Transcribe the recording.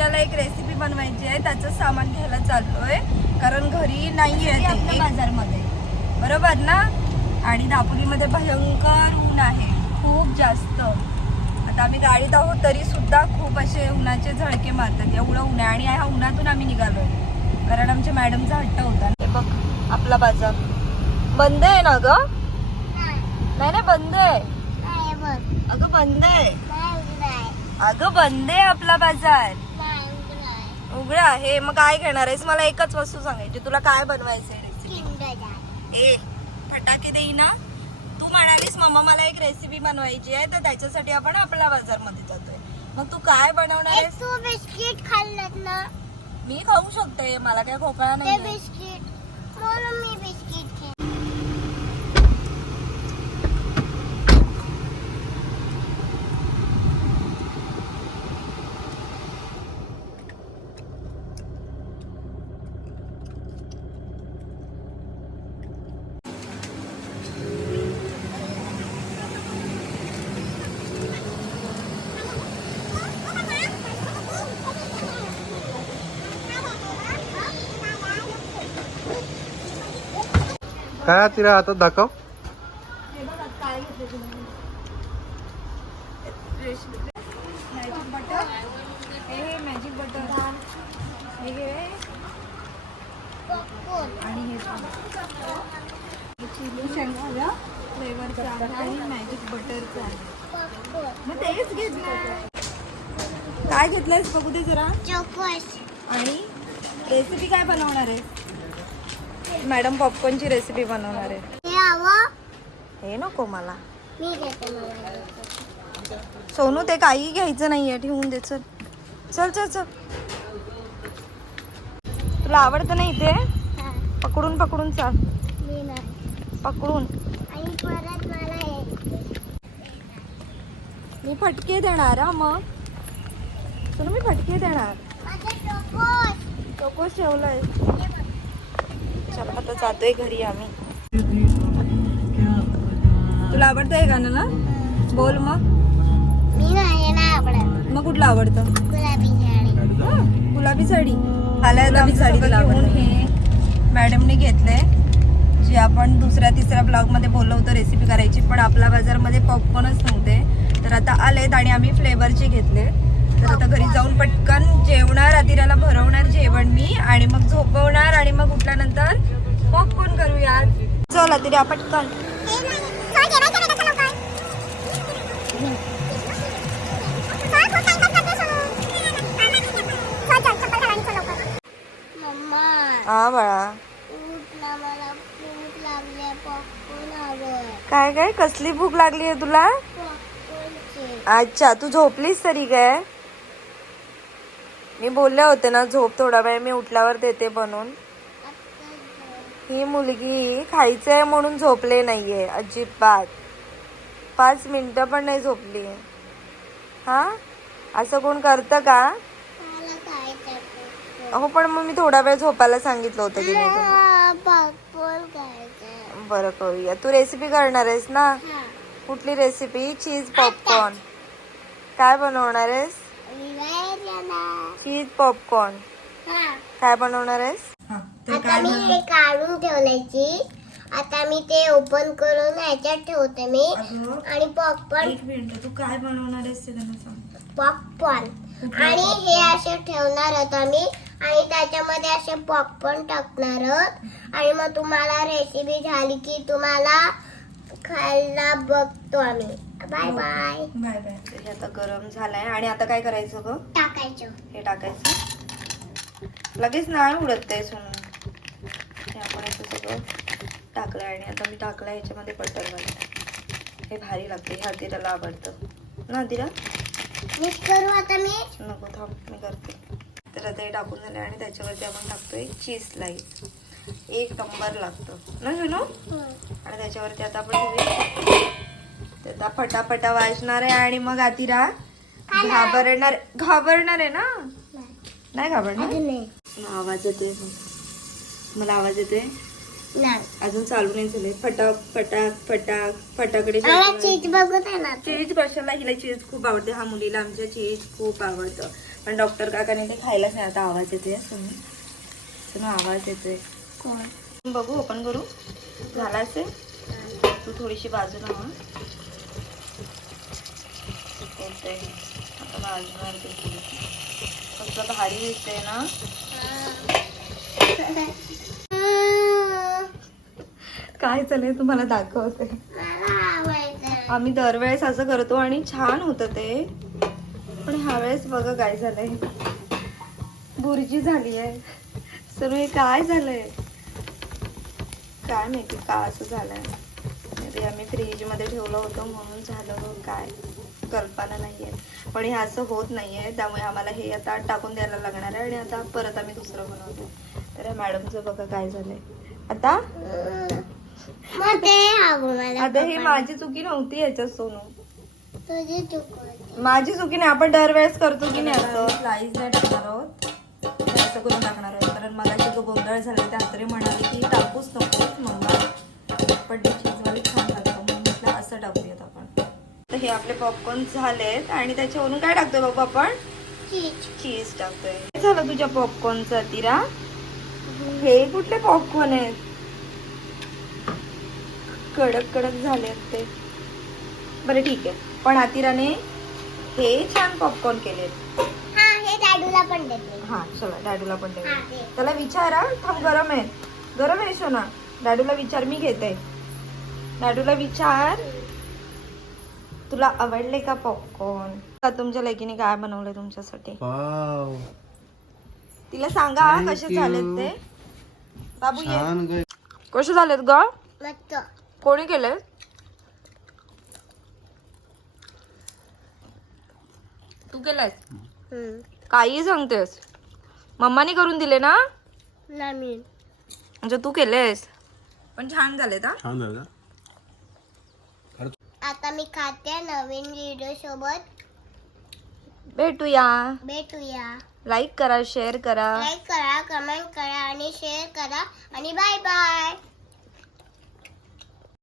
Recipe बनवायची आहे त्याचं सामान घ्यायला चाललोय. कारण घरी नाही आहे. बाजारमध्ये. बरोबर ना? आणि दापोलीमध्ये भयंकर ऊन आहे. खूप जास्त. आता आम्ही गाडीत आहोत तरी सुद्धा खूप असे उन्हाचे झळके मारतात. एवढं ऊन आहे. आणि ह्या उन्हातून आम्ही निघालोय. कारण आमच्या मॅडमचा हट्ट होता हे बघ आपला बाजार. बंद आहे ना ग? नाही नाही बंद आहे. अगं बंद आहे. अगं बंद आहे आपला बाजार. उघडा आहे मग काय घेणार आहेस? मला एकच वस्तू सांगायची तुला काय ए फटाके देई ना तू म्हणालीस मम्मा मला एक रेसिपी बनवायची आहे तर त्याच्यासाठी आपण आपल्या बाजारमध्ये जातोय. मग तू काय बनवणार आहेस? तू बिस्किट खाल्लं ना? मी खाऊ शकते मला काय खोकळा नाही बिस्किट. मी बिस्किट काय तिला हातात दाखव. मॅजिक बटर हे मॅजिक बटर हे घे आणि हे हे चिली शेंगा फ्लेवरचं आहे आणि मॅजिक बटरचं आहे मग तेच घेतलं काय घेतलंयस. बघू दे जरा. चौकस आणि रेसिपी काय बनवणार आहे मॅडम पॉपकॉर्नची रेसिपी बनवणार आहे. हे नको मला. सोनू ते काही घ्यायचं नाहीये ठेवून दे चल. चल चल चल. तुला आवडतं नाही ते पकडून पकडून चाल. पकडून. हे. मी फटके देणार हा मग. तुला मी फटके देणार. चोकोस ठेवलाय. चल आता जातोय घरी आम्ही. तुला आवडतं हे गाणं ना? बोल मग. मी नाही ना आवडत. मग कुठलं आवडतं? गुलाबी साडी. हं, गुलाबी साडी. आल्या गुलाबी साडी घेऊन हे मॅडमने घेतले जे आपण दुसऱ्या तिसऱ्या ब्लॉगमध्ये बोललो होतो रेसिपी करायची पण आपल्या बाजारमध्ये पॉपकॉर्नच नव्हते. तर आता आलेत आणि आम्ही फ्लेवरचे घेतले. तर आता घरी जाऊन पटकन जेवणार अतिराला भरवणार जेवण मी आणि मग झोपवणार आणि मग उठल्यानंतर पॉपकॉर्न करूयात. चल अतिरा पटकन. हा बाळा. काय काय? कसली भूक लागली आहे तुला अच्छा तू झोपलीस तरी काय? मी बोलले होते ना झोप थोडा वेळ मी उठल्यावर देते बनवून ही मुलगी खायचंय म्हणून झोपले नाहीये अजिबात. पाच मिनिटं पण नाही झोपली. हा? असं कोण करतं का? खायचं हो पण मग मी थोडा वेळ झोपायला सांगितलं होतं खायचं बरं करूया. तू रेसिपी करणार आहेस ना? कुठली रेसिपी चीज पॉपकॉर्न काय बनवणार आहेस? चीज पॉपकॉर्न हा. काय बनवणार आहेस? आता मी हे काढून ठेवलंय चीज. आता मी ते ओपन करून ह्याच्यात ठेवते मी. आणि पॉपकॉर्न एक मिनिट तू काय बनवणार आहेस ते त्यांना सांग. पॉपकॉर्न आणि हे असे ठेवणार आहोत आम्ही. आणि त्याच्यामध्ये असे पॉपकॉर्न टाकणार आहोत. आणि मग तुम्हाला रेसिपी झाली की तुम्हाला खायला बघतो आम्ही. बाय बाय बाय बाय हे आता गरम झालाय. आणि आता काय करायचं ग? टाकायचं. हे टाकायचं. लगेच नाही उडत ते सोनू हे आपण असं सगळं टाकलं आणि आता मी टाकलं ह्याच्यामध्ये बटर घाल हे भारी लागते हे हळदीला आवडतं. ना मिक्स करू आता मी. नको थांब मी करते. तर आता हे टाकून झाले आणि त्याच्यावरती आपण टाकतोय चीज स्लाइस एक नंबर लागतं. ना जुनू? आणि त्याच्यावरती आता आपण आता फटाफटा वाजणार आहे आणि मग आतिरा घाबरणार घाबरणार आहे ना? नाही. घाबरणार? आवाज येतोय. मला आवाज येतोय? अजून चालू नाही झाले फटाक फटाक फटाक फटाकडे चीज कशाला हिला चीज खूप आवडते. हा मुलीला आमच्या चीज खूप आवडतं. पण डॉक्टर काकाने ते खायलाच नाही. आता आवाज येते सुनू. आवाज येतोय. बघू ओपन करू. झाला असेल? तू थोडीशी बाजूला दिसते आता भाजणार ते कसलं भारी दिसते ना? काय चाललंय तुम्हाला दाखवते. आम्ही दरवेळेस असं करतो आणि छान होतं ते. पण ह्यावेळेस बघा काय झालंय. बुर्जी झाली आहे सर्व हे काय झालंय? काय माहिती का असं झालंय? ते आम्ही फ्रीजमध्ये ठेवलं होतं म्हणून झालं काय. कल्पना नाहीये. पण हे असं होत नाहीये. त्यामुळे आम्हाला हे आता टाकून द्यायला लागणार आहे आणि आता परत आम्ही दुसरं बनवतो तर मॅडमचं बघा काय झालंय. आता? मग आता ही माझी चुकी नव्हती याच्यात सोनू. माझी चुकी नाही आपण दरवेळेस करतो की नाही असं? स्लाईस नाही टाकणार आहोत. असं करून टाकणार आहोत. कारण मला जो गोंधळ झाला त्या तरी म्हणाली की टाकूच नकोस मम्मा पण हे आपले पॉपकॉर्न झालेत आणि त्याच्यावरून काय टाकतोय बाबा आपण? चीज. चीज टाकतोय. झालं तुझ्या पॉपकॉर्नचं तिरा. हे कुठले पॉपकॉर्न आहेत? कडक कडक झाले ते. बरं ठीक आहे. पण आतिराने हे छान पॉपकॉर्न केलेत. हा हे डॅडूला पण देते. हा चला डॅडूला पण दे हा, दे. त्याला विचारा थांब गरम आहे. गरम आहे सोना. डॅडूला विचार मी घेते. डॅडूला विचार. तुला आवडले का पॉपकॉर्न का तुमच्या लेकीने काय बनवलंय तुमच्यासाठी? वाव तिला सांगा Thank कसे you. झालेत ते. बाबू ये. छान ग. कसे झालेत ग? मस्त. कोणी केले तू केलाय? हम्म. काही सांगतेस. मम्माने करून दिले ना? म्हणजे तू केलेस. पण छान झालेत हा. छान झालं. आता मी खाते नवीन व्हिडिओ सोबत. भेटूया. भेटूया. लाईक करा शेअर करा. लाईक करा कमेंट करा आणि शेअर करा. आणि बाय बाय